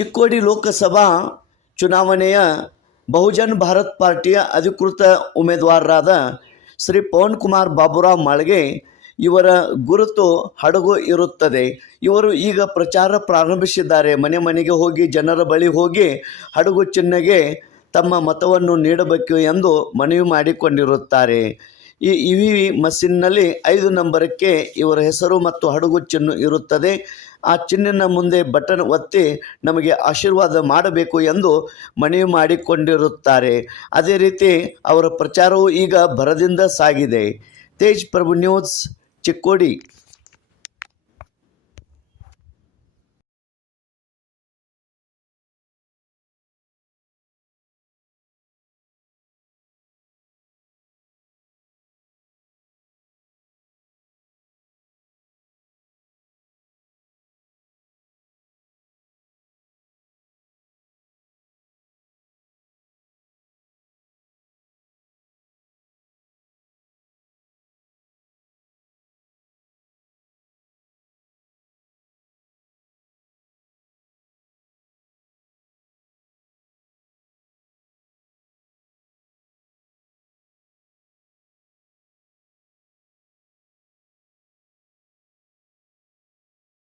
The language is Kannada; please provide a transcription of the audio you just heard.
ಚಿಕ್ಕೋಡಿ ಲೋಕಸಭಾ ಚುನಾವಣೆಯ ಬಹುಜನ್ ಭಾರತ್ ಪಾರ್ಟಿಯ ಅಧಿಕೃತ ಉಮೇದುವಾರರಾದ ಶ್ರೀ ಪವನ್ ಕುಮಾರ್ ಬಾಬುರಾವ್ ಮಾಳ್ಗೆ ಇವರ ಗುರುತು ಹಡಗು ಇರುತ್ತದೆ. ಇವರು ಈಗ ಪ್ರಚಾರ ಪ್ರಾರಂಭಿಸಿದ್ದಾರೆ. ಮನೆ ಮನೆಗೆ ಹೋಗಿ, ಜನರ ಬಳಿ ಹೋಗಿ ಹಡಗು ಚಿಹ್ನೆಗೆ ತಮ್ಮ ಮತವನ್ನು ನೀಡಬೇಕು ಎಂದು ಮನವಿ ಮಾಡಿಕೊಂಡಿರುತ್ತಾರೆ. ಈ ಇ ವಿ ಮಷಿನ್ನಲ್ಲಿ ಐದು ನಂಬರಕ್ಕೆ ಇವರ ಹೆಸರು ಮತ್ತು ಹಡಗು ಚಿನ್ನು ಇರುತ್ತದೆ. ಆ ಚಿನ್ನಿನ ಮುಂದೆ ಬಟನ್ ಒತ್ತಿ ನಮಗೆ ಆಶೀರ್ವಾದ ಮಾಡಬೇಕು ಎಂದು ಮನವಿ ಮಾಡಿಕೊಂಡಿರುತ್ತಾರೆ. ಅದೇ ರೀತಿ ಅವರ ಪ್ರಚಾರವು ಈಗ ಭರದಿಂದ ಸಾಗಿದೆ. ತೇಜ್ ಪ್ರಭು ನ್ಯೂಸ್ ಚಿಕ್ಕೋಡಿ.